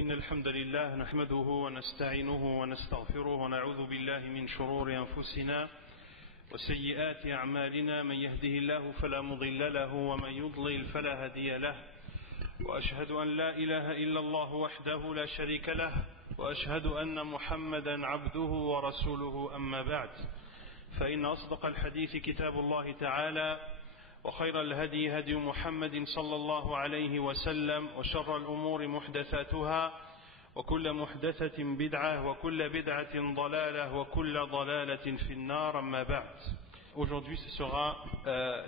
إن الحمد لله نحمده ونستعينه ونستغفره ونعوذ بالله من شرور أنفسنا وسيئات أعمالنا من يهده الله فلا مضل له ومن يضلل فلا هادي له وأشهد أن لا إله إلا الله وحده لا شريك له وأشهد أن محمدا عبده ورسوله أما بعد فإن أصدق الحديث كتاب الله تعالى وخير الهدي هدي محمد صلى الله عليه وسلم وشر الأمور محدثاتها وكل محدثة بدعة وكل بدعة ضلالة وكل ضلالة في النار أما بعد. Aujourd'hui ce sera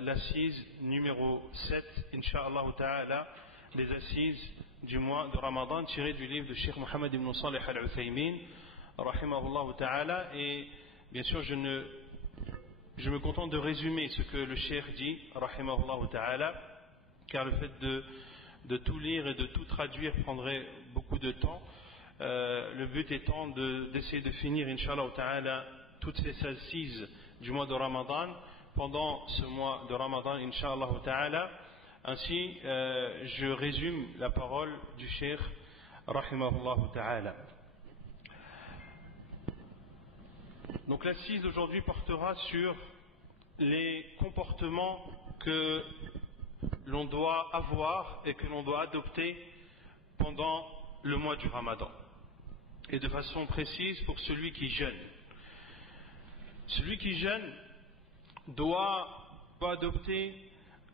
l'assise numéro 7 Inch'Allah Ta'ala, les assises du mois de Ramadan tirées du livre de Cheikh Mohammed ibn Salih al-Uthaymin rahimahullah Ta'ala. Et bien sûr je me contente de résumer ce que le cheikh dit, rahimahullah ta'ala, car le fait de tout lire et de tout traduire prendrait beaucoup de temps. Le but étant d'essayer de finir, inshallah ta'ala, toutes ces assises du mois de Ramadan, pendant ce mois de Ramadan, inshallah ta'ala. Ainsi, je résume la parole du cheikh, rahimahullah ta'ala. Donc l'assise d'aujourd'hui portera sur les comportements que l'on doit avoir et que l'on doit adopter pendant le mois du Ramadan. Et de façon précise pour celui qui jeûne. Celui qui jeûne doit adopter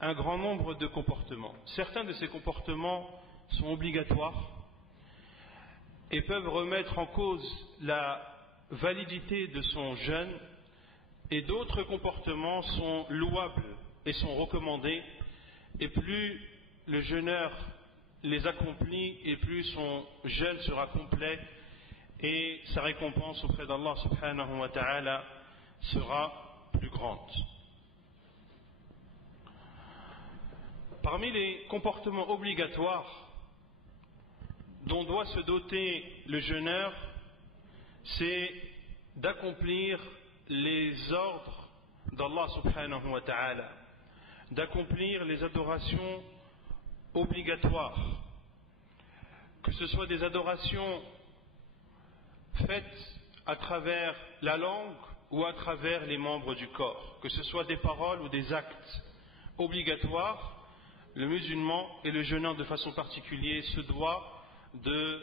un grand nombre de comportements. Certains de ces comportements sont obligatoires et peuvent remettre en cause la validité de son jeûne, et d'autres comportements sont louables et sont recommandés, et plus le jeûneur les accomplit et plus son jeûne sera complet et sa récompense auprès d'Allah subhanahu wa ta'ala sera plus grande. Parmi les comportements obligatoires dont doit se doter le jeûneur, c'est d'accomplir les ordres d'Allah subhanahu wa ta'ala, d'accomplir les adorations obligatoires, que ce soit des adorations faites à travers la langue ou à travers les membres du corps, que ce soit des paroles ou des actes obligatoires. Le musulman et le jeûneur de façon particulière se doit de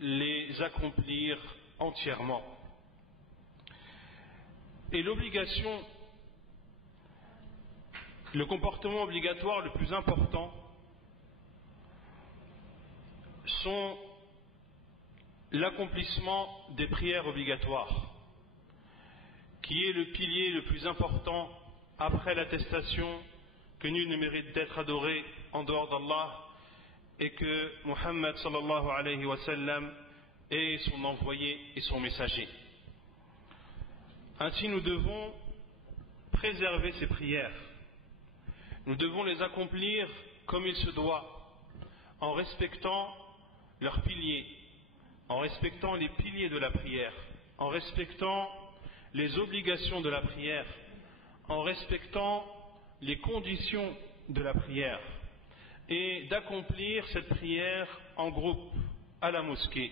les accomplir entièrement. Et l'obligation, le comportement obligatoire le plus important sont l'accomplissement des prières obligatoires, qui est le pilier le plus important après l'attestation que nul ne mérite d'être adoré en dehors d'Allah et que Muhammad sallallahu alayhi wa sallam et son envoyé et son messager. Ainsi nous devons préserver ces prières. Nous devons les accomplir comme il se doit, en respectant leurs piliers, en respectant les piliers de la prière, en respectant les obligations de la prière, en respectant les conditions de la prière, et d'accomplir cette prière en groupe à la mosquée.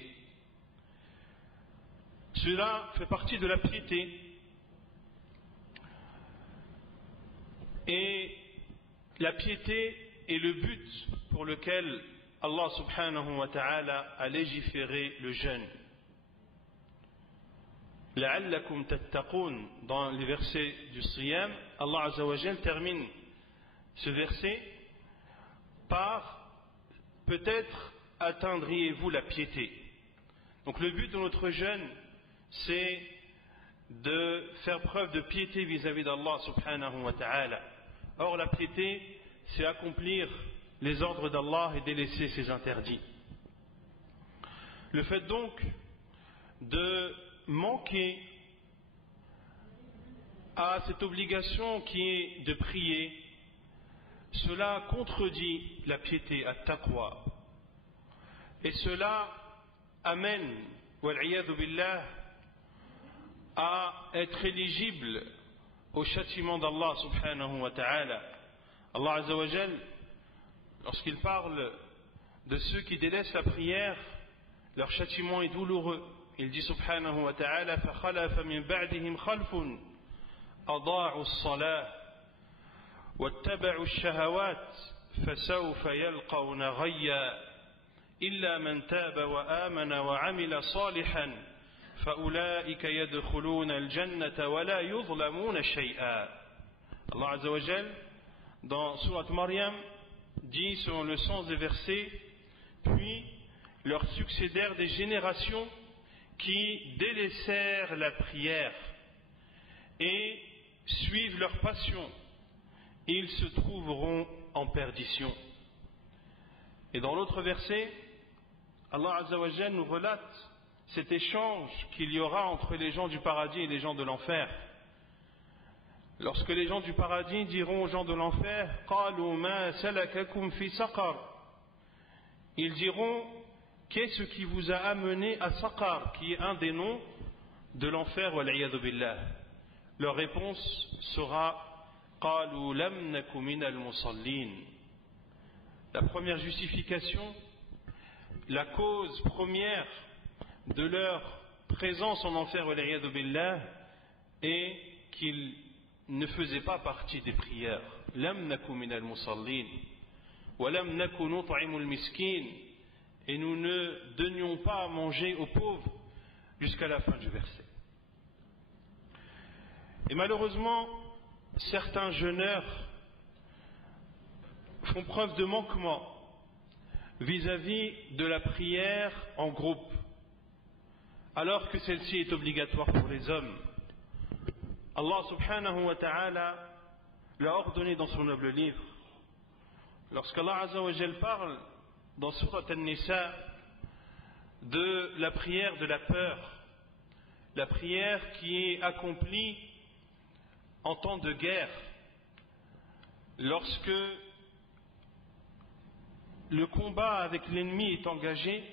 Cela fait partie de la piété, et la piété est le but pour lequel Allah subhanahu wa ta'ala a légiféré le jeûne. La'allakum tattaqun, dans les versets du Siyam, Allah azza wa jal termine ce verset par peut-être atteindriez-vous la piété. Donc le but de notre jeûne, c'est de faire preuve de piété vis-à-vis d'Allah subhanahu wa ta'ala. Or la piété, c'est accomplir les ordres d'Allah et délaisser ses interdits. Le fait donc de manquer à cette obligation qui est de prier, cela contredit la piété, at-taqwa, et cela amène, wal-'iyadhu billah, à être éligible au châtiment d'Allah subhanahu wa ta'ala. Allah azza wa jal, lorsqu'il parle de ceux qui délaissent la prière, leur châtiment est douloureux. Il dit subhanahu wa ta'ala فَخَلَفَ مِنْ بَعْدِهِمْ خَلْفٌ أَضَاعُوا الصَّلَاةَ وَاتَّبَعُوا الشَّهَوَاتِ فَسَوْفَ يَلْقَوْنَ غَيًّا إِلَّا مَنْ تَابَ وَآمَنَ وَعَمِلَ صَالِحًا فَأُولَئِكَ يَدْخُلُونَ الْجَنَّةَ وَلَا يُظْلَمُونَ شَيْئًا. Allah Azza wa Jal, dans Surat Maryam, dit selon le sens des versets: puis leur succédèrent des générations qui délaissèrent la prière et suivent leur passion, ils se trouveront en perdition. Et dans l'autre verset, Allah Azza wa Jal nous relate cet échange qu'il y aura entre les gens du paradis et les gens de l'enfer. Lorsque les gens du paradis diront aux gens de l'enfer: قَالُوا مَا سَلَكَكُمْ فِي سَقَرٍ, ils diront: qu'est-ce qui vous a amené à Saqar, qui est un des noms de l'enfer, wal-'iyadhu billah. Leur réponse sera: قَالُوا لَمْ نَكُ مِنَ الْمُصَلِّينَ. La première justification, la cause première de leur présence en enfer, wal-'iyadhu billah, est qu'ils ne faisaient pas partie des prières. لَمْ نَكُ مِنَ الْمُصَلِّينَ وَلَمْ نَكُ نُطْعِمُ الْمِسْكِينَ. Et nous ne donnions pas à manger aux pauvres, jusqu'à la fin du verset. Et malheureusement, certains jeûneurs font preuve de manquement vis-à-vis de la prière en groupe, alors que celle-ci est obligatoire pour les hommes. Allah subhanahu wa ta'ala l'a ordonné dans son noble livre. Lorsqu'Allah Azza wa Jal parle dans Surat An-Nisa de la prière de la peur, la prière qui est accomplie en temps de guerre, lorsque le combat avec l'ennemi est engagé,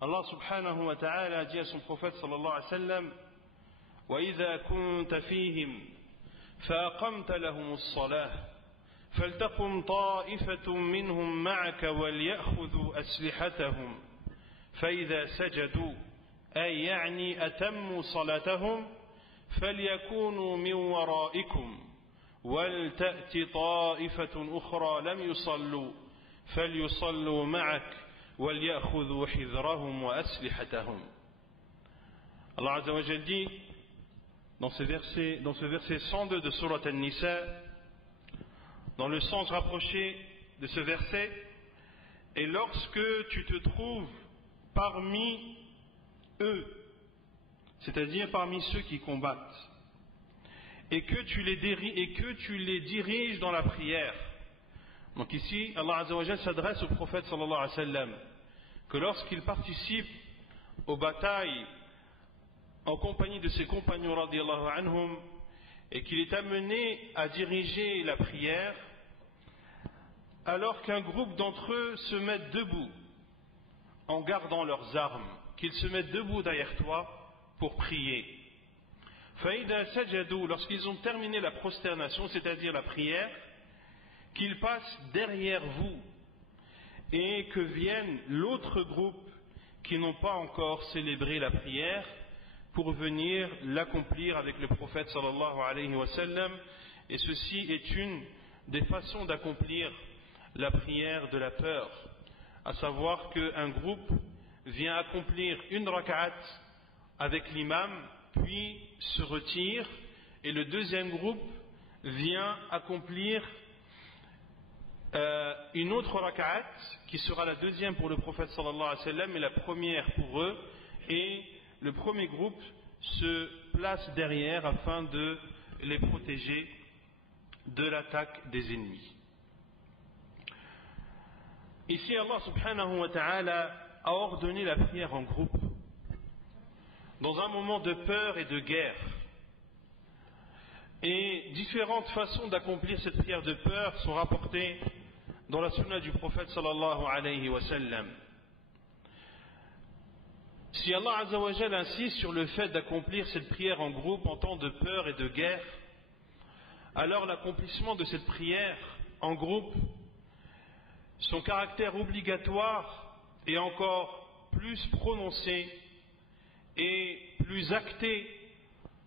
Allah subhanahu wa ta'ala dit à son prophète sallallahu alayhi wa sallam: وَإِذَا كُنْتَ فِيهِمْ فَأَقَمْتَ لَهُمُ الصَّلَاةَ فلتقم طائفة منهم معك وليأخذوا أسلحتهم فإذا سجدوا أي يعني أتموا صلاتهم فليكونوا من ورائكم ولتأت طائفة أخرى لم يصلوا فليصلوا معك وليأخذوا حذرهم وأسلحتهم. Allah Azza wa Jal dit dans ce verset 102 de Surat An-Nisa, dans le sens rapproché de ce verset: et lorsque tu te trouves parmi eux, c'est-à-dire parmi ceux qui combattent, et que tu les diriges dans la prière. Donc ici, Allah Azza wa Jal s'adresse au prophète sallallahu alayhi wa sallam, que lorsqu'il participe aux batailles en compagnie de ses compagnons radiyallahu anhum, et qu'il est amené à diriger la prière, alors qu'un groupe d'entre eux se mettent debout en gardant leurs armes, qu'ils se mettent debout derrière toi pour prier. Faïda sajadou, lorsqu'ils ont terminé la prosternation, c'est-à-dire la prière, qu'ils passent derrière vous et que vienne l'autre groupe qui n'ont pas encore célébré la prière pour venir l'accomplir avec le prophète sallallahu alayhi wa sallam. Et ceci est une des façons d'accomplir la prière de la peur, à savoir qu'un groupe vient accomplir une rak'at avec l'imam, puis se retire, et le deuxième groupe vient accomplir une autre rak'at qui sera la deuxième pour le prophète sallallahu alayhi wa sallam et la première pour eux, et le premier groupe se place derrière afin de les protéger de l'attaque des ennemis. Ici, Allah subhanahu wa ta'ala a ordonné la prière en groupe dans un moment de peur et de guerre. Et différentes façons d'accomplir cette prière de peur sont rapportées dans la sunna du prophète sallallahu alayhi wa sallam. Si Allah Azza wa Jal insiste sur le fait d'accomplir cette prière en groupe en temps de peur et de guerre, alors l'accomplissement de cette prière en groupe, son caractère obligatoire et encore plus prononcée et plus actée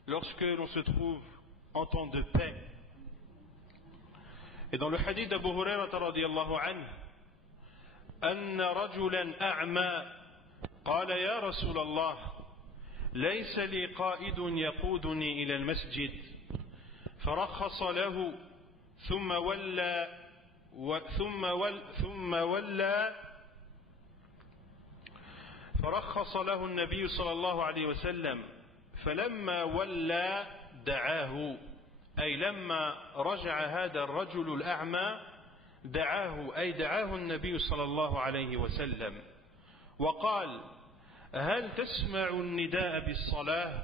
lorsque l'on se trouve en temps de paix. Et dans le hadith d'Abu Hurayrah radiyallahu anhu, أن رجلا أعمى قال يا رسول الله ليس لي قائد يقودني إلى المسجد فرخص له ثم ولى فرخص له النبي صلى الله عليه وسلم فلما ولى دعاه أي لما رجع هذا الرجل الأعمى دعاه أي دعاه النبي صلى الله عليه وسلم وقال هل تسمع النداء بالصلاة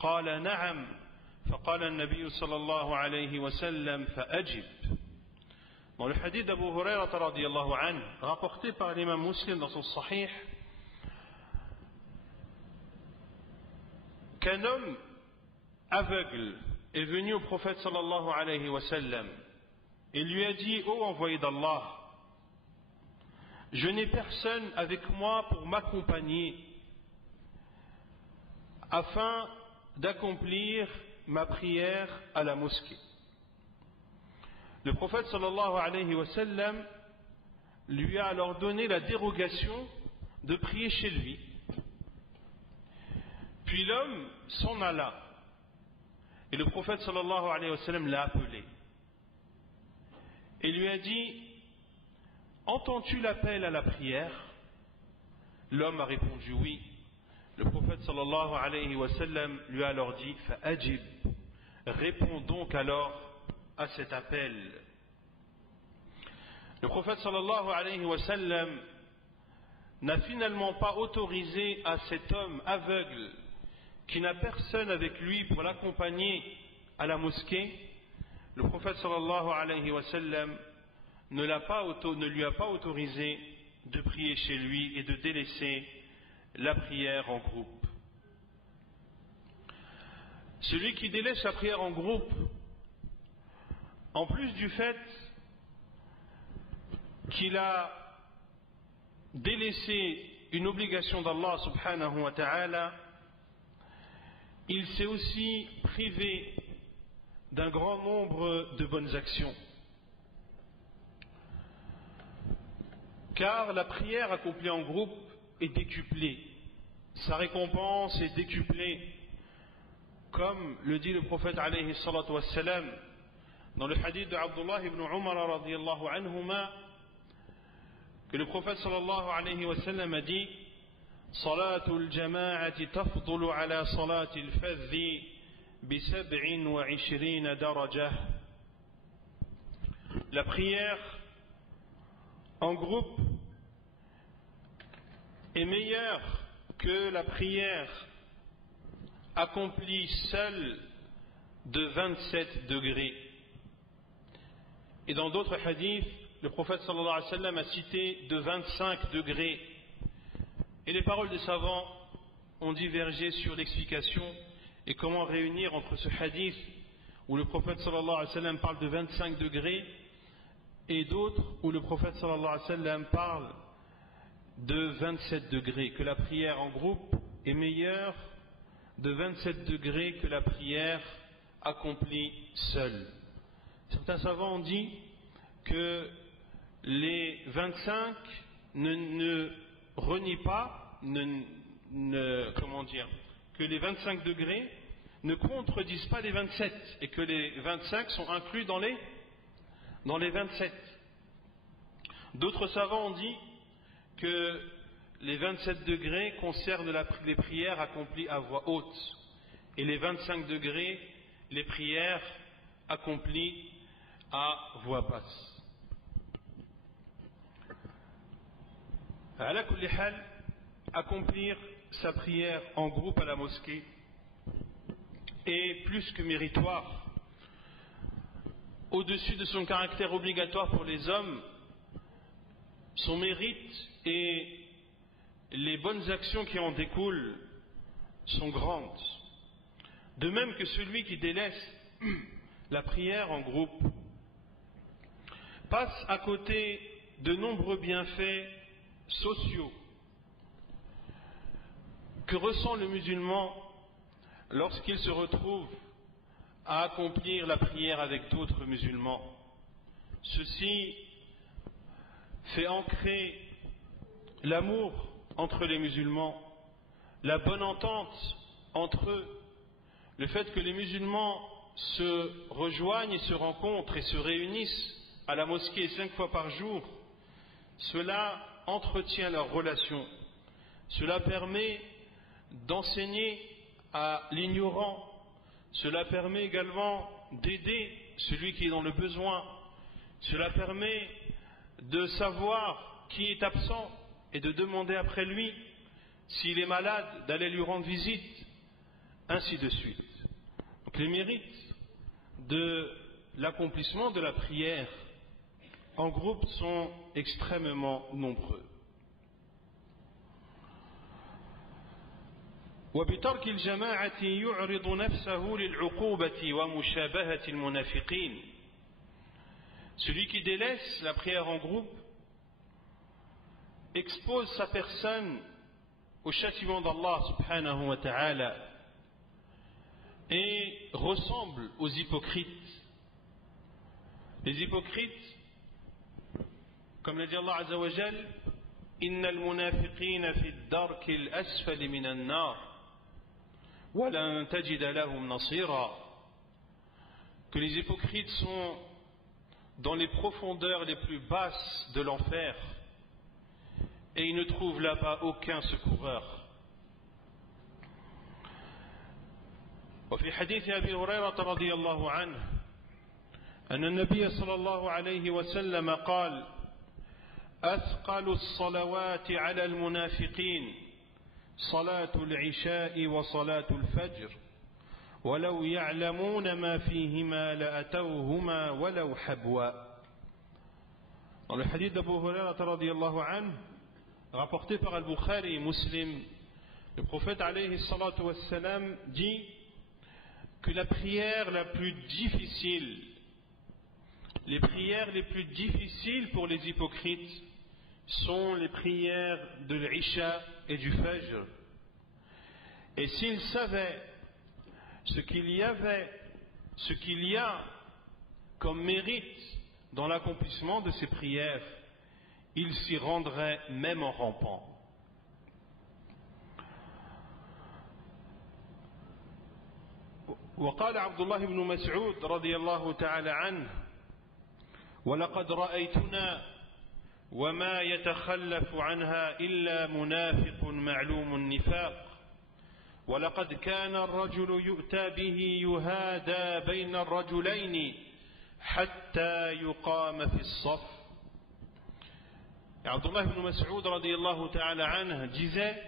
قال نعم فقال النبي صلى الله عليه وسلم فأجب. Dans le hadith d'Abu Hurayrah radiyallahu anhu, rapporté par l'imam Muslim dans son Sahih, qu'un homme aveugle est venu au prophète sallallahu alayhi wa sallam et lui a dit: ô envoyé d'Allah, je n'ai personne avec moi pour m'accompagner afin d'accomplir ma prière à la mosquée. Le prophète sallallahu alayhi wa sallam lui a alors donné la dérogation de prier chez lui. Puis l'homme s'en alla et le prophète sallallahu alayhi wa sallam l'a appelé et lui a dit: entends-tu l'appel à la prière? L'homme a répondu oui. Le prophète sallallahu alayhi wa sallam lui a alors dit: fa'ajib, réponds donc alors à cet appel. Le prophète sallallahu alayhi wa sallam n'a finalement pas autorisé à cet homme aveugle qui n'a personne avec lui pour l'accompagner à la mosquée. Le prophète sallallahu alayhi wa sallam ne lui a pas autorisé de prier chez lui et de délaisser la prière en groupe. Celui qui délaisse la prière en groupe, en plus du fait qu'il a délaissé une obligation d'Allah subhanahu wa ta'ala, il s'est aussi privé d'un grand nombre de bonnes actions. Car la prière accomplie en groupe est décuplée, sa récompense est décuplée, comme le dit le prophète alayhi salatu wassalam dans le hadith de Abdullah ibn Umar radiyallahu anhuma, que le prophète sallallahu alayhi wa sallam a dit: Salatul jama'ati tafdulu ala salatil fadhi bi 27 darajah. La prière en groupe est meilleure que la prière accomplie seule de 27 degrés. Et dans d'autres hadiths, le prophète sallallahu alayhi wa sallam a cité de 25 degrés. Et les paroles des savants ont divergé sur l'explication et comment réunir entre ce hadith où le prophète sallallahu alayhi wa sallam parle de 25 degrés et d'autres où le prophète sallallahu alayhi wa sallam parle de 27 degrés, que la prière en groupe est meilleure de 27 degrés que la prière accomplie seule. Certains savants ont dit que les 25 ne renient pas, que les 25 degrés ne contredisent pas les 27 et que les 25 sont inclus dans les 27. D'autres savants ont dit que les 27 degrés concernent les prières accomplies à voix haute et les 25 degrés, les prières accomplies à voix basse. Ala kulli hal, accomplir sa prière en groupe à la mosquée est plus que méritoire. Au-dessus de son caractère obligatoire pour les hommes, son mérite et les bonnes actions qui en découlent sont grandes. De même que celui qui délaisse la prière en groupe passe à côté de nombreux bienfaits sociaux que ressent le musulman lorsqu'il se retrouve à accomplir la prière avec d'autres musulmans. Ceci fait ancrer l'amour entre les musulmans, la bonne entente entre eux, le fait que les musulmans se rejoignent et se rencontrent et se réunissent à la mosquée 5 fois par jour, cela entretient leurs relations. Cela permet d'enseigner à l'ignorant. Cela permet également d'aider celui qui est dans le besoin. Cela permet de savoir qui est absent et de demander après lui, s'il est malade, d'aller lui rendre visite, ainsi de suite. Donc les mérites de l'accomplissement de la prière en groupe sont extrêmement nombreux. وبترك الجماعة يعرض نفسه للعقوبة ومشابهة المنافقين. Celui qui délaisse la prière en groupe expose sa personne au châtiment d'Allah subhanahu wa ta'ala et ressemble aux hypocrites. Les hypocrites, comme l'a dit Allah Azza wa Jal, innal munafiqina fi ad-darki al-asfali min an-nar wa lan tajida lahum nasira. Que les hypocrites sont dans les profondeurs les plus basses de l'enfer et ils ne trouvent là-bas aucun secoureur. وفي حديث أبي هريرة رضي الله عنه أن النبي صلى الله عليه وسلم قال أثقل الصلوات على المنافقين صلاة العشاء وصلاة الفجر ولو يعلمون ما فيهما لأتوهما ولو حبوا. Dans le hadith d'Abu Hurairah radiyallahu anhu, rapporté par Al-Bukhari et Muslim, le prophète alayhi salatu wassalam dit que la prière la plus difficile, les prières les plus difficiles pour les hypocrites sont les prières de l'Isha et du Fajr. Et s'ils savaient ce qu'il y a comme mérite dans l'accomplissement de ces prières, ils s'y rendraient même en rampant. وقال عبد الله بن مسعود رضي الله تعالى عنه ولقد رأيتنا وما يتخلف عنها إلا منافق معلوم النفاق ولقد كان الرجل يؤتى به يهادى بين الرجلين حتى يقام في الصف. Abdullah ibn Mas'ud radiyallahu ta'ala anhu disait: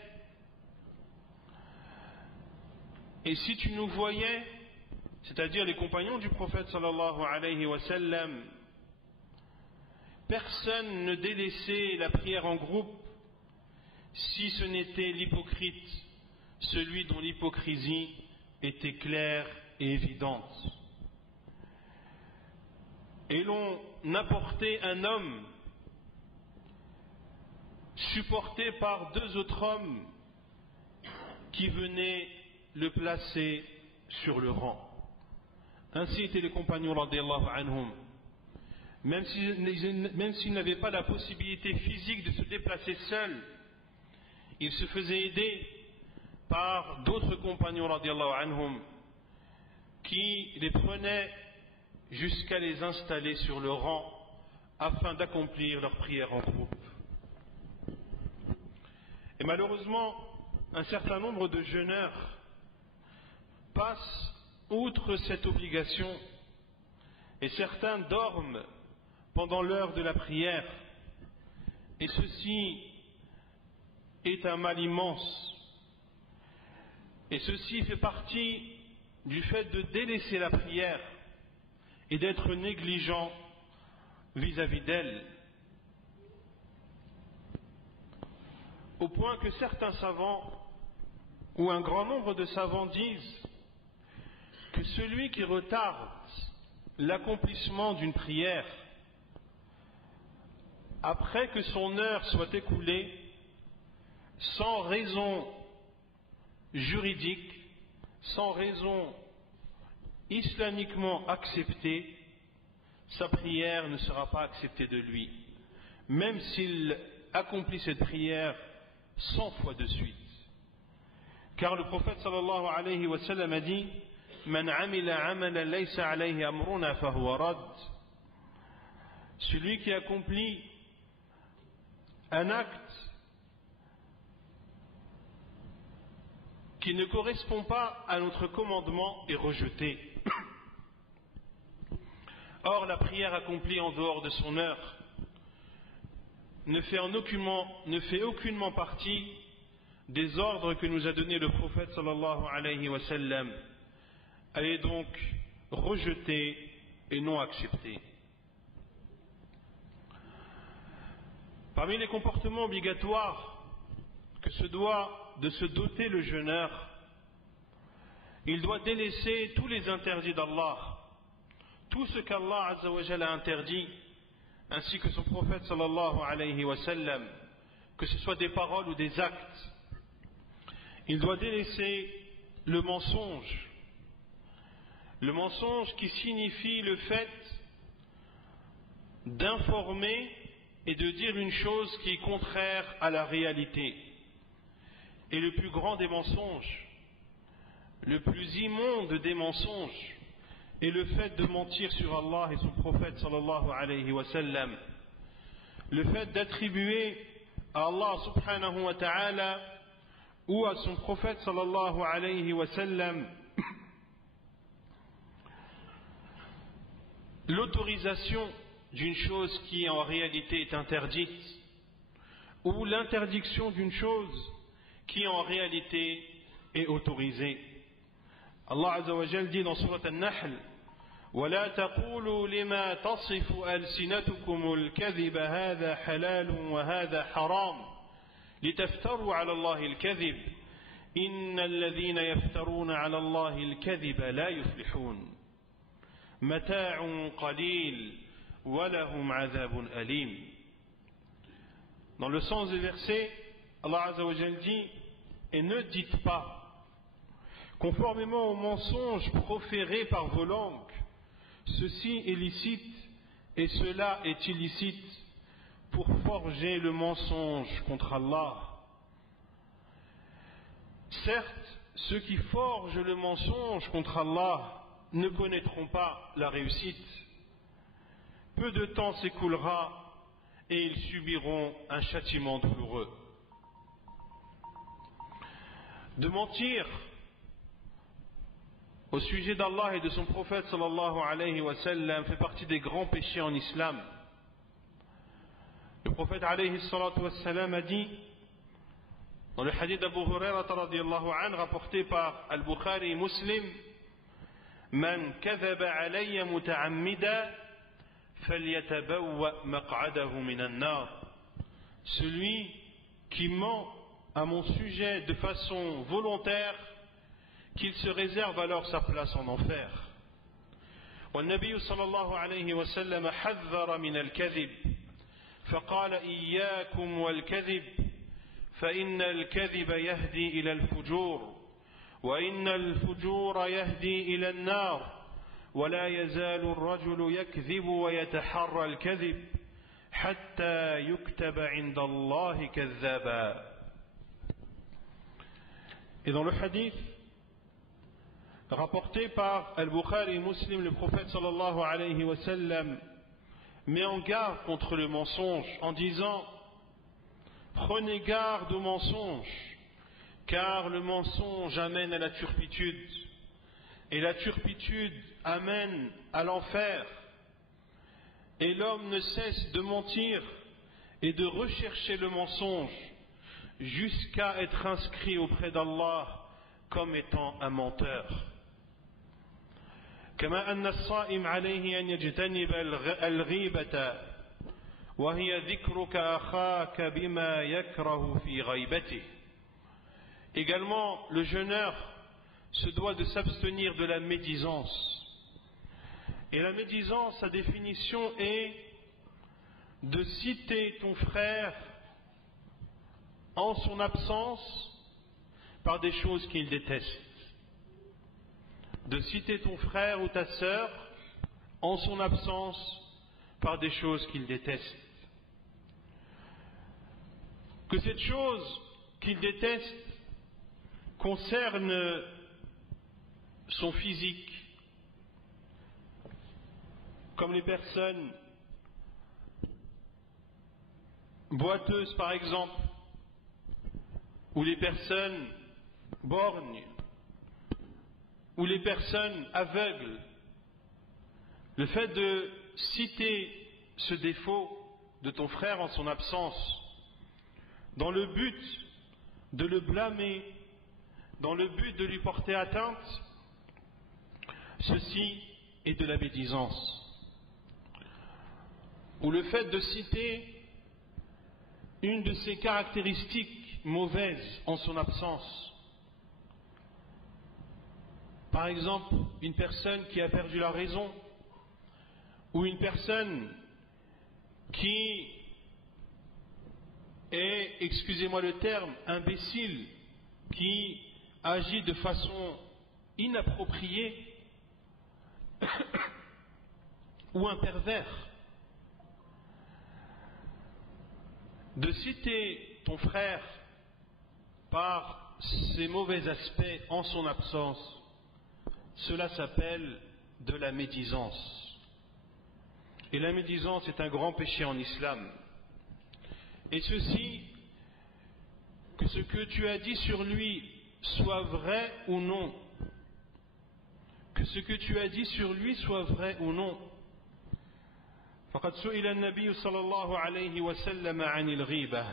et si tu nous voyais, c'est-à-dire les compagnons du prophète sallallahu alayhi wa sallam, personne ne délaissait la prière en groupe si ce n'était l'hypocrite, celui dont l'hypocrisie était claire et évidente. Et l'on apportait un homme supporté par 2 autres hommes qui venaient le placer sur le rang. Ainsi étaient les compagnons radiyallahu anhum. Même s'ils n'avaient pas la possibilité physique de se déplacer seuls, ils se faisaient aider par d'autres compagnons radiyallahu anhum qui les prenaient jusqu'à les installer sur le rang afin d'accomplir leur prière en groupe. Et malheureusement, un certain nombre de jeûneurs passent outre cette obligation et certains dorment pendant l'heure de la prière, et ceci est un mal immense, et ceci fait partie du fait de délaisser la prière et d'être négligent vis-à-vis d'elle, au point que certains savants ou un grand nombre de savants disent que celui qui retarde l'accomplissement d'une prière après que son heure soit écoulée, sans raison juridique, sans raison islamiquement acceptée, sa prière ne sera pas acceptée de lui, même s'il accomplit cette prière 100 fois de suite. Car le prophète sallallahu alayhi wa sallam a dit: Man amila amalan laysa alayhi amruna fahuwa rad. Celui qui accomplit un acte qui ne correspond pas à notre commandement est rejeté. Or, la prière accomplie en dehors de son heure ne fait aucunement partie des ordres que nous a donnés le prophète sallallahu alayhi wa sallam. Elle est donc rejetée et non acceptée. Parmi les comportements obligatoires que se doit de se doter le jeûneur, il doit délaisser tous les interdits d'Allah, tout ce qu'Allah azza wa jalla a interdit, ainsi que son prophète sallallahu alayhi wa sallam, que ce soit des paroles ou des actes. Il doit délaisser le mensonge qui signifie le fait d'informer et de dire une chose qui est contraire à la réalité. Et le plus grand des mensonges, le plus immonde des mensonges, est le fait de mentir sur Allah et son prophète sallallahu alayhi wa sallam. Le fait d'attribuer à Allah subhanahu wa ta'ala ou à son prophète sallallahu alayhi wa sallam l'autorisation d'une chose qui en réalité est interdite, ou l'interdiction d'une chose qui en réalité est autorisée. Allah azza wa jalla dit dans Surat An-Nahl: وَلَا تَقُولُوا لِمَا تَصِفُ أَلْسِنَتُكُمُ الْكَذِبَ هَذَا حَلَالٌ وَهَذَا حَرَامٌ لِتَفْتَرُوا عَلَى اللَّهِ الْكَذِبَ إِنَّ الَّذِينَ يَفْتَرُونَ عَلَى اللَّهِ الْكَذِبَ لَا يُفْلِحُونَ مَتَاعٌ قَلِيلٌ وَلَهُمْ عَذَابٌ أَلِيمٌ. Dans le sens du verset, Allah azza wa jalla dit: et ne dites pas, conformément aux mensonges proférés par vos langues, ceci est licite et cela est illicite, pour forger le mensonge contre Allah. Certes, ceux qui forgent le mensonge contre Allah ne connaîtront pas la réussite. Peu de temps s'écoulera et ils subiront un châtiment douloureux. De mentir au sujet d'Allah et de son prophète sallallahu alayhi wa sallam fait partie des grands péchés en islam. Le prophète alayhi salatu wa sallam a dit dans le hadith d'Abu Hurairah radiyallahu anhu rapporté par Al-Bukhari et Muslim: Man kadhaba alayya muta'ammida falyatabawwa maq'adahu minan nar. Celui qui ment à mon sujet de façon volontaire, qu'il se réserve alors sa place en enfer. والنبي صلى الله عليه وسلم حذر من الكذب فقال إياكم والكذب فإن الكذب يهدي إلى الفجور وإن الفجور يهدي إلى النار ولا يزال الرجل يكذب ويتحرى الكذب حتى يكتب عند الله كذابا. Et dans le hadith rapporté par Al-Bukhari et Muslim, le prophète sallallahu alayhi wa sallam met en garde contre le mensonge en disant: prenez garde au mensonge, car le mensonge amène à la turpitude et la turpitude amène à l'enfer, et l'homme ne cesse de mentir et de rechercher le mensonge jusqu'à être inscrit auprès d'Allah comme étant un menteur. كما أن الصائم عليه أن يجتنب الغيبة وهي ذكرك أخاك بما يكره في غيبته. Également, le jeûneur se doit de s'abstenir de la médisance. Et la médisance, sa définition est de citer ton frère en son absence par des choses qu'il déteste. De citer ton frère ou ta sœur en son absence par des choses qu'il déteste. Que cette chose qu'il déteste concerne son physique, comme les personnes boiteuses par exemple, ou les personnes borgnes, ou les personnes aveugles. Le fait de citer ce défaut de ton frère en son absence, dans le but de le blâmer, dans le but de lui porter atteinte, ceci est de la médisance. Ou le fait de citer une de ses caractéristiques mauvaises en son absence. Par exemple, une personne qui a perdu la raison, ou une personne qui est, excusez-moi le terme, imbécile, qui agit de façon inappropriée, ou un pervers. De citer ton frère par ses mauvais aspects en son absence, cela s'appelle de la médisance. Et la médisance est un grand péché en islam. Et ceci, que ce que tu as dit sur lui soit vrai ou non, que ce que tu as dit sur lui soit vrai ou non. فقد سئل النبي صلى الله عليه وسلم عن الغيبة.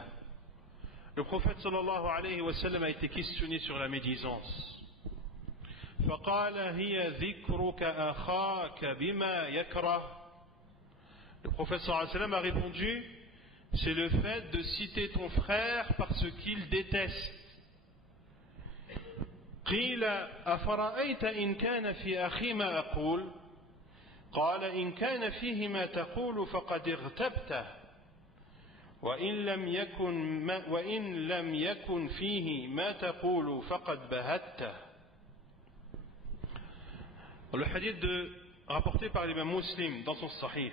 Le prophète صلى الله عليه وسلم a été questionné sur la médisance. فقال هي ذكرك أخاك بما يكره. Le prophète صلى الله عليه وسلم a répondu, c'est le fait de citer ton frère par ce qu'il déteste. قيل أفرأيت إن كان في أخي ما أقول قال إن كان فيه ما تقول فقد اغتبته وإن لم يكن فيه ما تقول فقد بهته. Le hadith rapporté par l'imam Muslim dans son sahih,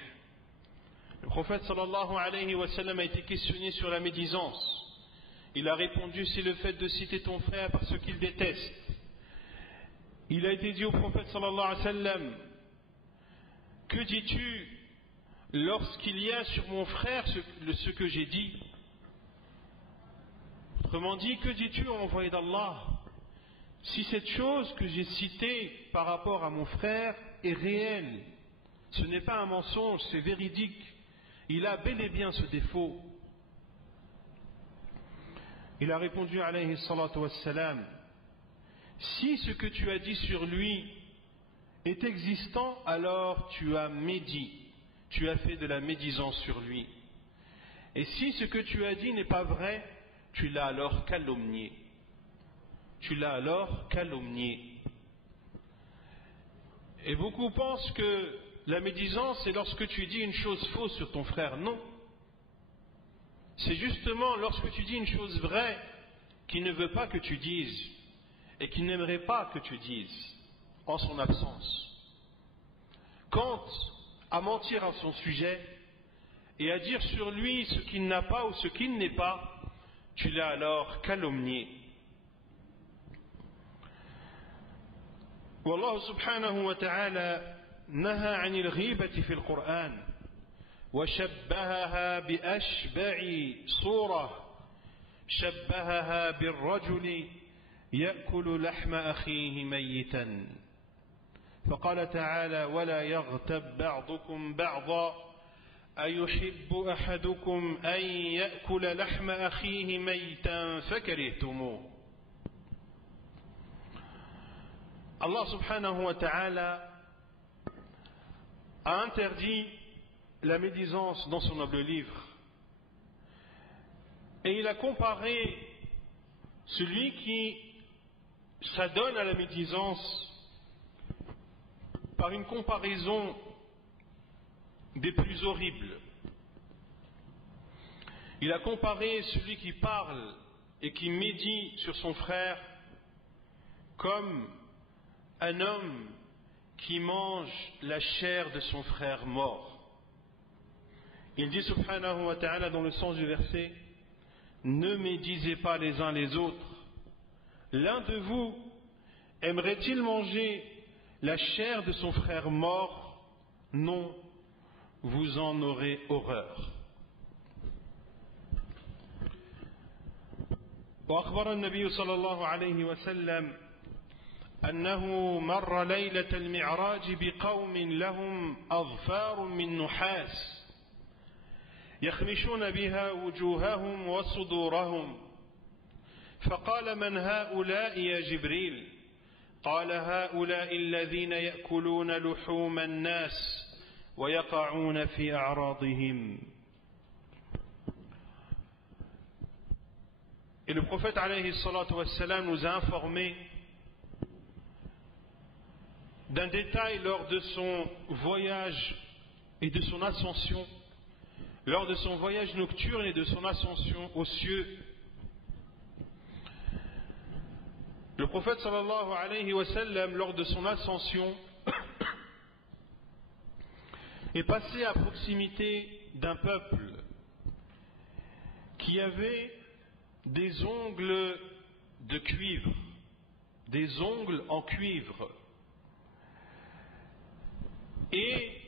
le prophète sallallahu alayhi wa sallam a été questionné sur la médisance. Il a répondu, c'est le fait de citer ton frère par ce qu'il déteste. Il a été dit au prophète sallallahu alayhi wa sallam, que dis-tu lorsqu'il y a sur mon frère ce que j'ai dit? Autrement dit, que dis-tu, ô envoyé d'Allah, si cette chose que j'ai citée par rapport à mon frère est réelle? Ce n'est pas un mensonge, c'est véridique. Il a bel et bien ce défaut. Il a répondu alayhi salatu wassalam, si ce que tu as dit sur lui est existant, alors tu as médit, tu as fait de la médisance sur lui. Et si ce que tu as dit n'est pas vrai, tu l'as alors calomnié. Tu l'as alors calomnié. Et beaucoup pensent que la médisance, c'est lorsque tu dis une chose fausse sur ton frère. Non. C'est justement lorsque tu dis une chose vraie qu'il ne veut pas que tu dises et qu'il n'aimerait pas que tu dises en son absence. Quant à mentir à son sujet et à dire sur lui ce qu'il n'a pas ou ce qu'il n'est pas, tu l'as alors calomnié. والله سبحانه وتعالى نهى عن الغيبة في القرآن وشبهها بأشبع صورة شبهها بالرجل يأكل لحم أخيه ميتا فقال تعالى ولا يغتب بعضكم بعضا أيحب أحدكم أن يأكل لحم أخيه ميتا فكرهتموه. Allah subhanahu wa ta'ala a interdit la médisance dans son noble livre. Et il a comparé celui qui s'adonne à la médisance par une comparaison des plus horribles. Il a comparé celui qui parle et qui médit sur son frère comme un homme qui mange la chair de son frère mort. Il dit subhanahu wa ta'ala dans le sens du verset: ne médisez pas les uns les autres. L'un de vous aimerait-il manger la chair de son frère mort? Non, vous en aurez horreur. وأخبر النبي صلى الله عليه وسلم أنه مر ليلة المعراج بقوم لهم أظفار من نحاس يخمشون بها وجوههم وصدورهم، فقال: من هؤلاء يا جبريل؟ قال: هؤلاء الذين يأكلون لحوم الناس ويقعون في أعراضهم. Et le prophète alayhi salatu wassalam nous a informé d'un détail lors de son voyage et de son ascension, lors de son voyage nocturne et de son ascension aux cieux. Le prophète sallallahu alayhi wa sallam, lors de son ascension, est passé à proximité d'un peuple qui avait des ongles de cuivre, des ongles en cuivre, et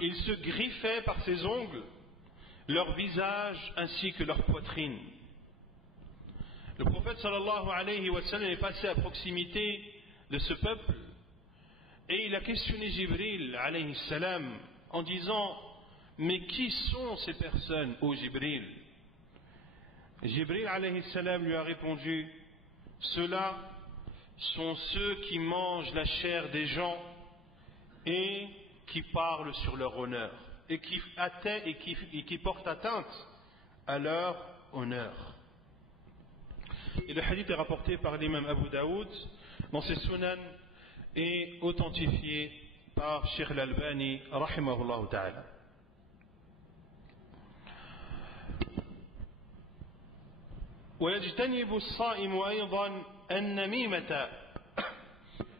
ils se griffaient par ces ongles leur visage ainsi que leur poitrine. Le prophète sallallahu alayhi wa sallam est passé à proximité de ce peuple et il a questionné Jibril alayhi salam en disant: mais qui sont ces personnes, ô Jibril? Jibril alayhi salam lui a répondu: ceux-là sont ceux qui mangent la chair des gens et qui parlent sur leur honneur et qui portent atteinte à leur honneur. Et le hadith est rapporté par l'imam Abu Daoud dans ses sunan et authentifié par Sheikh al-Albani rahimahullah ta'ala. ويجتنب الصائم أيضا النميمة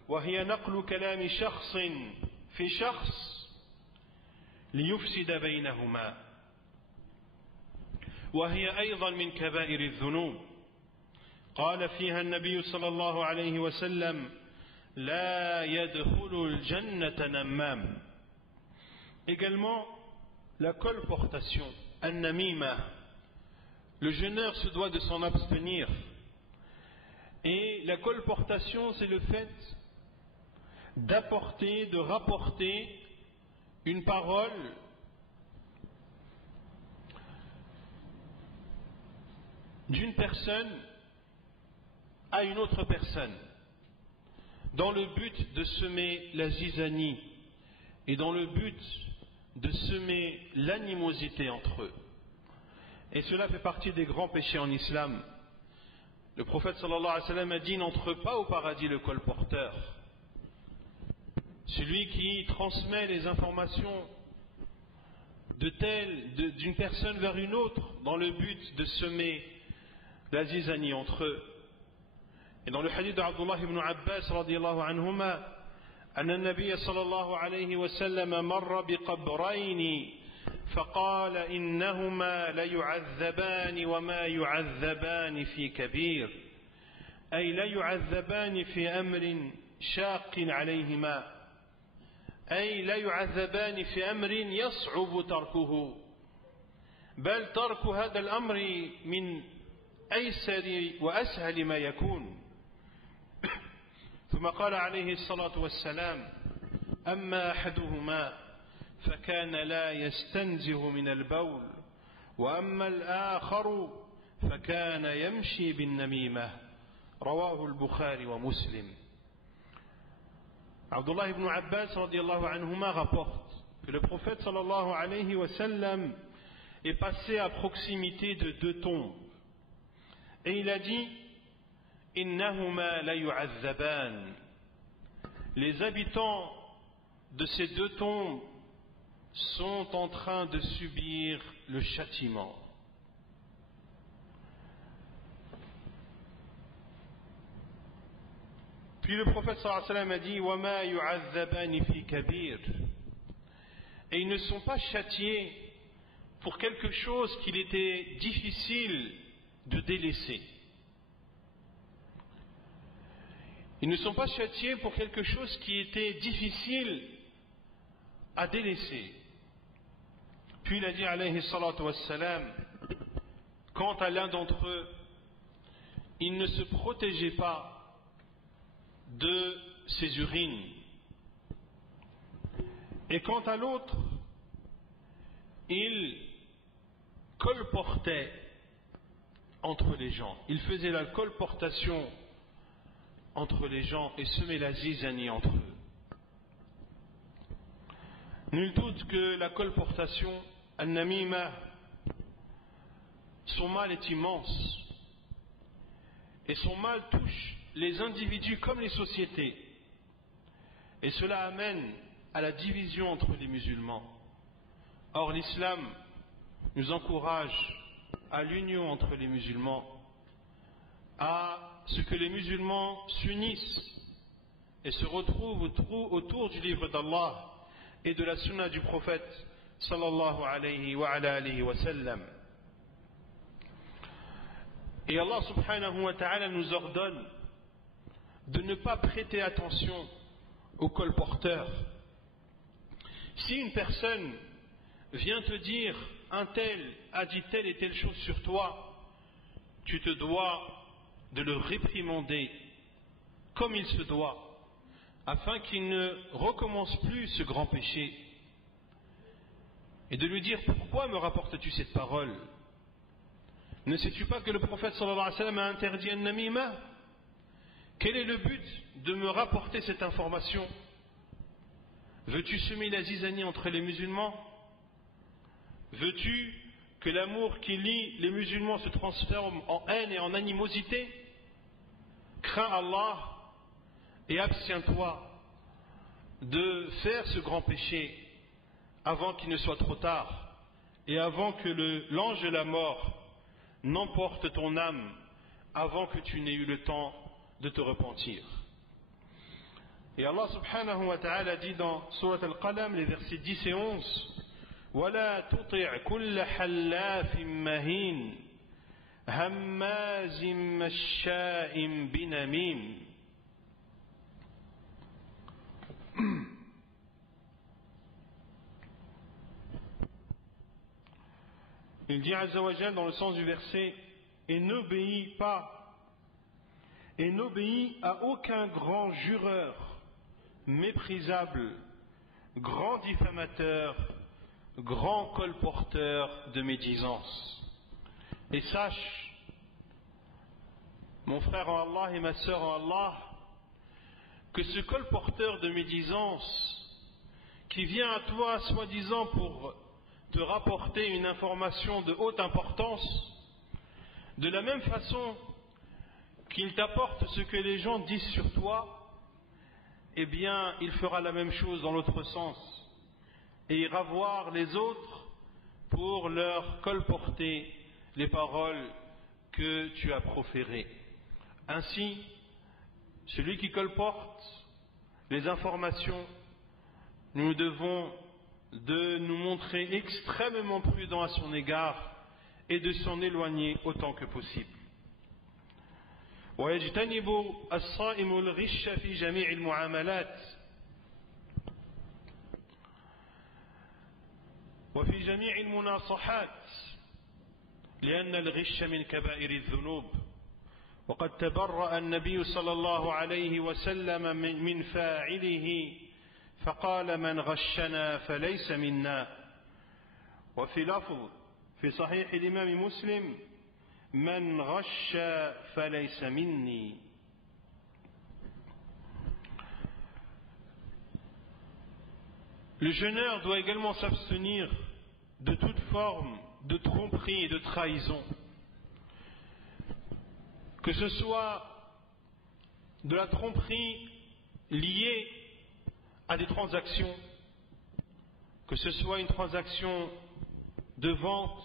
وهي نقل كلام شخص في شخص ليفسد بينهما، وهي أيضا من كبائر الذنوب. قال فيها النبي صلى الله عليه وسلم: لا يدخل الجنة نمام. Également la colportation, an-namima. Le jeûneur se doit de s'en abstenir. Et la colportation, c'est le fait d'apporter, de rapporter une parole d'une personne à une autre personne, dans le but de semer la zizanie et dans le but de semer l'animosité entre eux. Et cela fait partie des grands péchés en islam. Le prophète sallallahu alayhi wa sallam a dit: n'entre pas au paradis le colporteur, celui qui transmet les informations d'une personne vers une autre dans le but de semer la zizanie entre eux. Et dans le hadith d'Abdullah ibn Abbas radiyallahu anhuma, أن النبي صلى الله عليه وسلم مر بقبرين فقال: إنهما ليعذبان وما يعذبان في كبير، أي لا يعذبان في أمر شاق عليهما، أي لا يعذبان في أمر يصعب تركه، بل ترك هذا الأمر من أيسر وأسهل ما يكون. ثم قال عليه الصلاة والسلام: أما أحدهما فكان لا يستنزه من البول، وأما الآخر فكان يمشي بالنميمة. رواه البخاري ومسلم. Abdullah ibn Abbas radiyallahu anhuma rapporte que le prophète sallallahu alayhi wa sallam est passé à proximité de deux tombes et il a dit: innahuma la yu'azzaban. Les habitants de ces deux tombes sont en train de subir le châtiment. Puis le prophète sallallahu alayhi wa sallam a dit وَمَا يُعَذَّبَانِ فِي كَبِيرٍ. Et ils ne sont pas châtiés pour quelque chose qu'il était difficile de délaisser. Ils ne sont pas châtiés pour quelque chose qui était difficile à délaisser. Puis il a dit alayhi salatu wassalam, quant à l'un d'entre eux, il ne se protégeait pas de ses urines. Et quant à l'autre, il colportait entre les gens. Il faisait la colportation entre les gens et semait la zizanie entre eux. Nul doute que la colportation, al-namima, son mal est immense. Et son mal touche les individus comme les sociétés. Et cela amène à la division entre les musulmans. Or, l'islam nous encourage à l'union entre les musulmans, à ce que les musulmans s'unissent et se retrouvent autour du livre d'Allah et de la sunna du prophète sallallahu alayhi wa sallam. Et Allah subhanahu wa ta'ala nous ordonne de ne pas prêter attention aux colporteurs. Si une personne vient te dire un tel a dit telle et telle chose sur toi, tu te dois de le réprimander comme il se doit, afin qu'il ne recommence plus ce grand péché, et de lui dire pourquoi me rapportes-tu cette parole? Ne sais-tu pas que le prophète sallallahu alayhi wa sallam a interdit an-namima? Quel est le but de me rapporter cette information? Veux-tu semer la zizanie entre les musulmans? Veux-tu que l'amour qui lie les musulmans se transforme en haine et en animosité? Crains Allah et abstiens-toi de faire ce grand péché avant qu'il ne soit trop tard et avant que l'ange de la mort n'emporte ton âme avant que tu n'aies eu le temps de te repentir. Et Allah subhanahu wa ta'ala dit dans Surat Al-Qalam, les versets 10 et 11, وَلَا تُطِعْ كُلَّ حَلَّافٍ مَهِينٍ هَمَّازٍ مَشَّاءٍ بِنَمِيمٍ. Il dit Azza wa Jal dans le sens du verset, et n'obéis à aucun grand jureur, méprisable, grand diffamateur, grand colporteur de médisance. Et sache, mon frère en Allah et ma sœur en Allah, que ce colporteur de médisance qui vient à toi soi-disant pour te rapporter une information de haute importance, de la même façon qu'il t'apporte ce que les gens disent sur toi, eh bien il fera la même chose dans l'autre sens et ira voir les autres pour leur colporter les paroles que tu as proférées. Ainsi, celui qui colporte les informations, nous devons de nous montrer extrêmement prudents à son égard et de s'en éloigner autant que possible. ويجتنب الصائم الغش في جميع المعاملات وفي جميع المناصحات لأن الغش من كبائر الذنوب وقد تبرأ النبي صلى الله عليه وسلم من فاعله فقال من غشنا فليس منا. وفي لفظ في صحيح الإمام مسلم من غش فليس مني. Le jeûneur doit également s'abstenir de toute forme de tromperie et de trahison, que ce soit de la tromperie liée à des transactions, que ce soit une transaction de vente,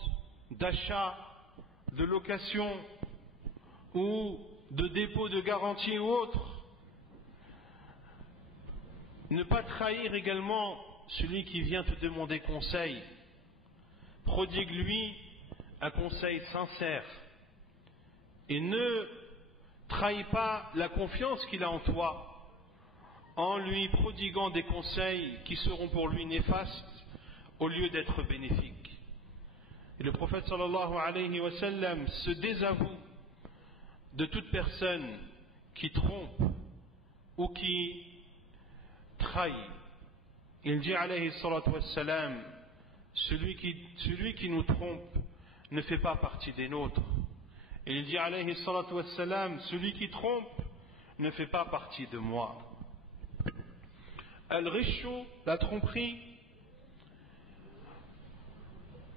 d'achat, de location ou de dépôt de garantie ou autre, Ne pas trahir également celui qui vient te demander conseil. Prodigue-lui un conseil sincère et ne trahis pas la confiance qu'il a en toi en lui prodiguant des conseils qui seront pour lui néfastes au lieu d'être bénéfiques. Et le prophète sallallahu alayhi wa sallam se désavoue de toute personne qui trompe ou qui trahit. Il dit alayhi salatu wa salam, celui qui nous trompe ne fait pas partie des nôtres. Et il dit alayhi salatu wa salam, celui qui trompe ne fait pas partie de moi. Al-Rishu, la tromperie,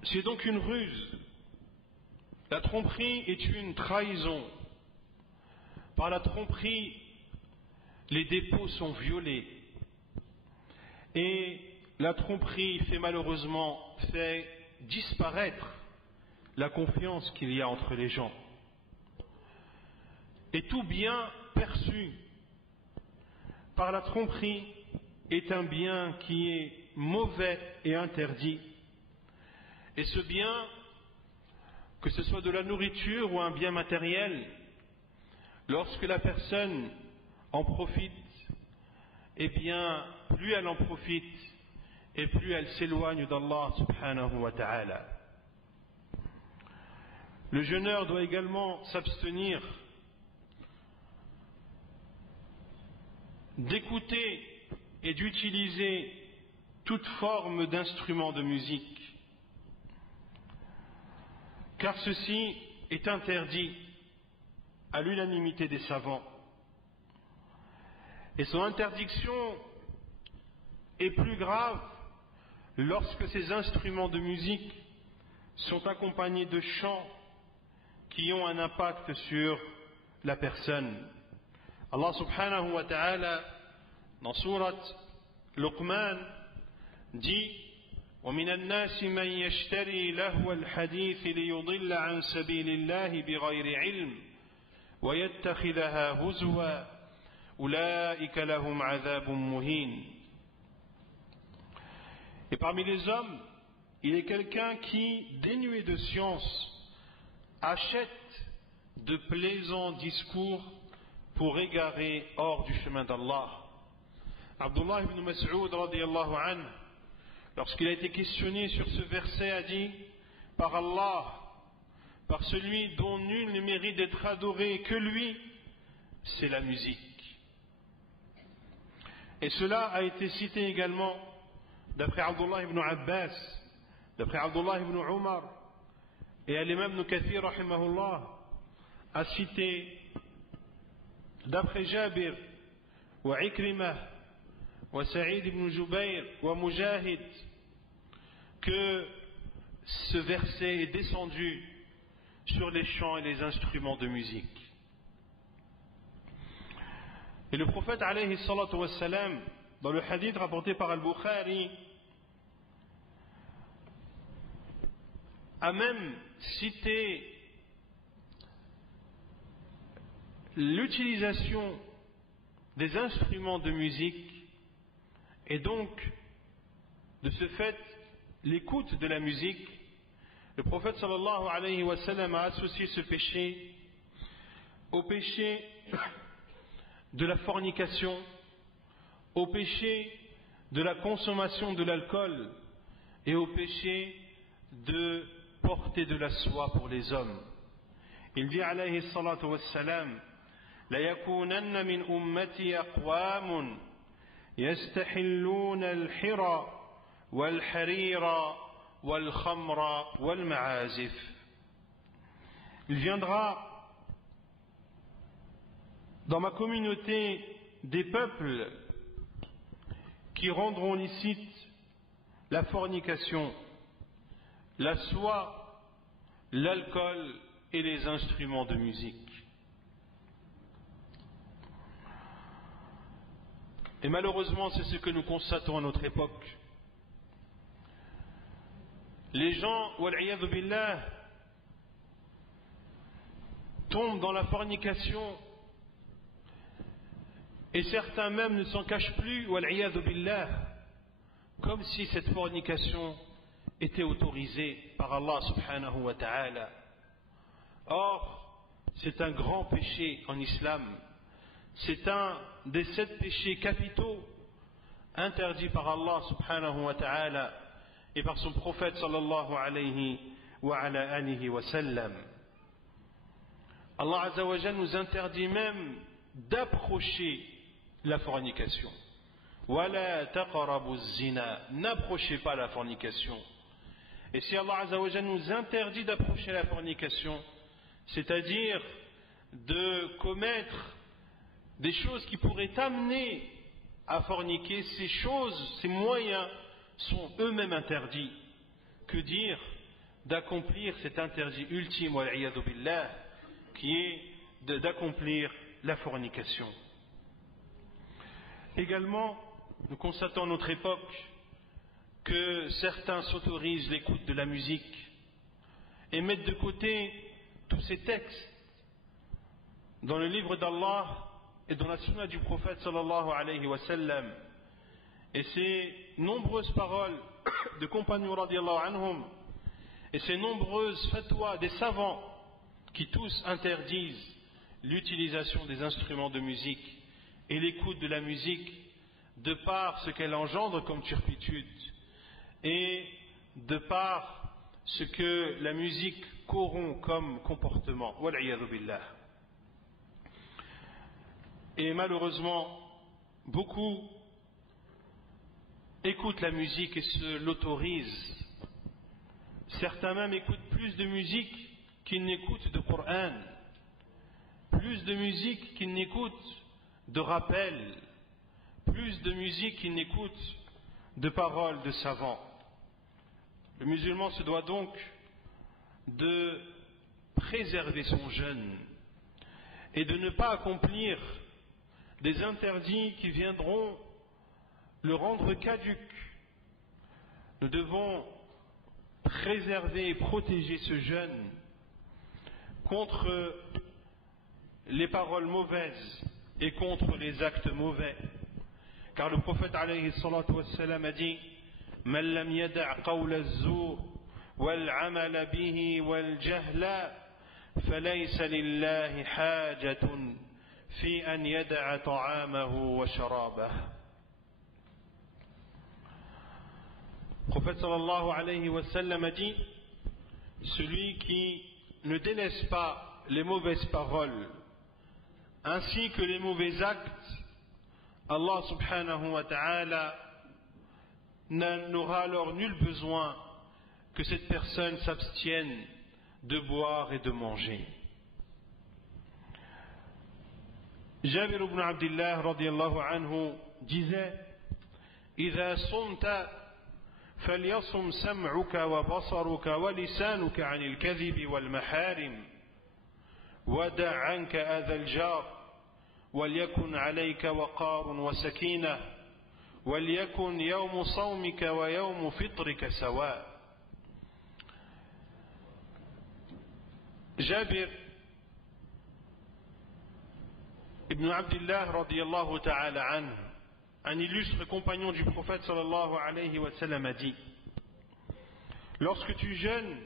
c'est donc une ruse. La tromperie est une trahison. Par la tromperie, les dépôts sont violés. Et la tromperie malheureusement fait disparaître la confiance qu'il y a entre les gens. Et tout bien perçu par la tromperie est un bien qui est mauvais et interdit. Et ce bien, que ce soit de la nourriture ou un bien matériel, lorsque la personne en profite, eh bien, plus elle en profite et plus elle s'éloigne d'Allah subhanahu wa ta'ala. Le jeûneur doit également s'abstenir d'écouter et d'utiliser toute forme d'instrument de musique, car ceci est interdit à l'unanimité des savants. Et son interdiction est plus grave lorsque ces instruments de musique sont accompagnés de chants qui ont un impact sur la personne. Allah subhanahu wa ta'ala, dans surat Luqman, dit وَمِنَ النَّاسِ مَنْ يَشْتَرِي لَهْوَ الْحَدِيثِ لِيُضِلَّ عَنْ سَبِيلِ اللَّهِ بِغَيْرِ عِلْمٍ وَيَتَّخِذَهَا هُزُوًا أُولَئِكَ لَهُمْ عَذَابٌ مُهِينٌ. Et parmi les hommes, il est quelqu'un qui, dénué de science, achète de plaisants discours pour égarer hors du chemin d'Allah. Abdullah ibn Mas'ud radiyallahu anhu, lorsqu'il a été questionné sur ce verset, a dit: par Allah, par celui dont nul ne mérite d'être adoré que lui, c'est la musique. Et cela a été cité également d'après Abdullah ibn Abbas, d'après Abdullah ibn Umar, et l'imam Ibn Kathir rahimahullah a cité d'après Jabir wa Ikrimah wa Sa'id ibn Jubayr wa Mujahid que ce verset est descendu sur les chants et les instruments de musique. Et le prophète alayhi salatu wassalam, dans le hadith rapporté par Al-Bukhari, a même cité l'utilisation des instruments de musique et donc de ce fait l'écoute de la musique. Le prophète sallallahu alayhi wa sallam a associé ce péché au péché de la fornication, au péché de la consommation de l'alcool et au péché de porter de la soie pour les hommes. Il dit alayhi salatu wassalam: la yakunanna min ummati aqwamun yastahilluna al-hira wal-harira wal-khamra wal-ma'azif. Il viendra dans ma communauté des peuples qui rendront licite la fornication, la soie, l'alcool et les instruments de musique. Et malheureusement, c'est ce que nous constatons à notre époque. Les gens, wal-'iyadhu billah, tombent dans la fornication Et certains même ne s'en cachent plus, wal-'iyadhu billah, comme si cette fornication était autorisée par Allah subhanahu wa ta'ala. Or, c'est un grand péché en islam. C'est un des 7 péchés capitaux interdits par Allah subhanahu wa ta'ala et par son prophète sallallahu alayhi wa ala alihi wa sallam. Allah azza wa jalla nous interdit même d'approcher la fornication. Wala taqrabu zina, n'approchez pas la fornication. Et si Allah azza wa jalla nous interdit d'approcher la fornication, c'est-à-dire de commettre des choses qui pourraient amener à forniquer, ces choses, ces moyens sont eux-mêmes interdits. Que dire d'accomplir cet interdit ultime, wal-'iyadhu billah, qui est d'accomplir la fornication. Également, nous constatons à notre époque que certains s'autorisent l'écoute de la musique et mettent de côté tous ces textes dans le livre d'Allah et dans la sunna du prophète sallallahu alayhi wa sallam, et ces nombreuses paroles de compagnons radiyallahu anhum et ces nombreuses fatwas des savants qui tous interdisent l'utilisation des instruments de musique et l'écoute de la musique de par ce qu'elle engendre comme turpitude et de par ce que la musique corrompt comme comportement. Wal-'iyadhu billah. Et malheureusement, beaucoup écoutent la musique et se l'autorisent. Certains même écoutent plus de musique qu'ils n'écoutent de Coran, plus de musique qu'ils n'écoutent de rappel, plus de musique qu'ils n'écoutent de paroles de savants. Le musulman se doit donc de préserver son jeûne et de ne pas accomplir des interdits qui viendront le rendre caduc. Nous devons préserver et protéger ce jeûne contre les paroles mauvaises et contre les actes mauvais. Car le prophète alayhi salatu wassalam a dit: Man lam yada' qawla az-zur wal 'amala bihi wal jahla falaysa lillahi hajatun fi an yada'a ta'amahu wa sharabahu. Le prophète sallallahu alayhi wa sallam a dit: celui qui ne délaisse pas les mauvaises paroles ainsi que les mauvais actes, Allah subhanahu wa ta'ala n'aura alors nul besoin que cette personne s'abstienne de boire et de manger. Jabir ibn Abdullah radiyallahu anhu disait: إذا صمت فليصم سمعك وبصرك ولسانك عن الكذب والمحارم ودع عنك أذى الجار وليكن عليك وقار وسكينة وليكن يوم صومك ويوم فطرك سواء. Jabir ibn Abdullah radiyallahu ta'ala anhu, un illustre compagnon du prophète sallallahu alayhi wa sallam, a dit: lorsque tu jeûnes,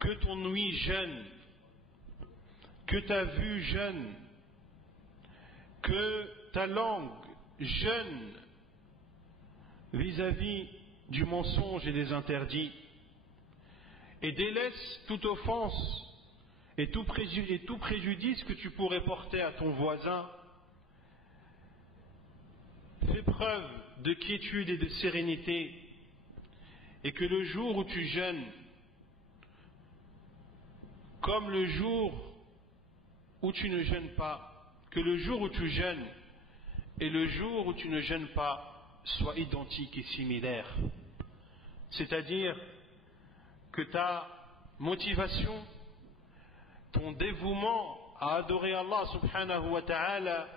que ton ouïe jeûne, que ta vue jeûne, que ta langue jeûne vis-à-vis du mensonge et des interdits, et délaisse toute offense et tout préjudice que tu pourrais porter à ton voisin. Fais preuve de quiétude et de sérénité, et que le jour où tu jeûnes, comme le jour où tu ne jeûnes pas, que le jour où tu jeûnes et le jour où tu ne jeûnes pas soient identiques et similaires. C'est-à-dire que ta motivation, ton dévouement à adorer Allah subhanahu wa ta'ala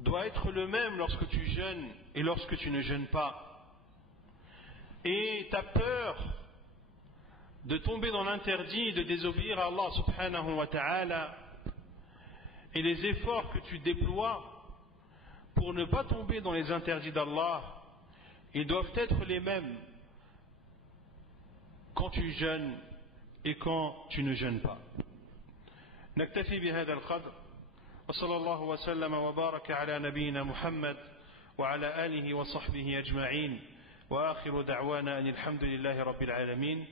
doit être le même lorsque tu jeûnes et lorsque tu ne jeûnes pas. Et ta peur de tomber dans l'interdit et de désobéir à Allah subhanahu wa ta'ala et les efforts que tu déploies pour ne pas tomber dans les interdits d'Allah, ils doivent être les mêmes quand tu jeûnes et quand tu ne jeûnes pas. نكتفي بهذا القدر وصلى الله وسلم وبارك على نبينا محمد وعلى آله وصحبه أجمعين وآخر دعوانا أن الحمد لله رب العالمين